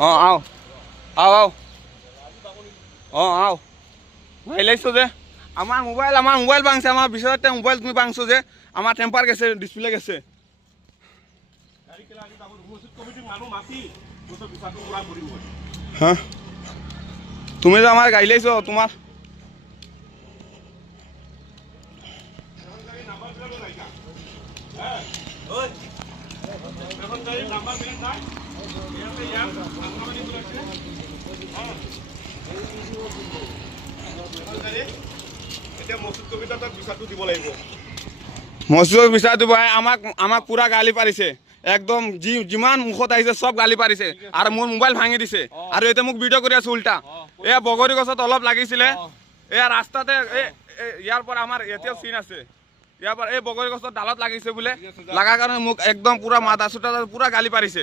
অঁ আও আও আও অঁ আও ভাইলাইছো যে আমার মোবাইল ভাঙছে আমার বিশাল মোবাইল তুমি ভাঙছো যে আমার টেম্পার গেছে ডিসপ্লে গেছে হ্যাঁ তুমি যে আমার গাইলাইছো তোমার মসজিদৰ বিচাৰ দিব আমাক পুৰা গালি পাৰিছে একদম যিমান মুখত আহিছে সব গালি পাৰিছে আৰু মোৰ মোবাইল ভাঙি দিছে আৰু এতিয়া মোক ভিডিঅ' কৰি আছে উল্টা এয়া বগৰী গছত অলপ লাগিছিলে এয়া ৰাস্তাতে ইয়াৰ পৰা আমাৰ এতিয়াও চিন আছে ইয়াৰ পৰা এই বগৰী গছৰ ডালত লাগিছে বোলে লাগাৰ কাৰণে মোক একদম পুৰা মাথা চুটা পুৰা গালি পাৰিছে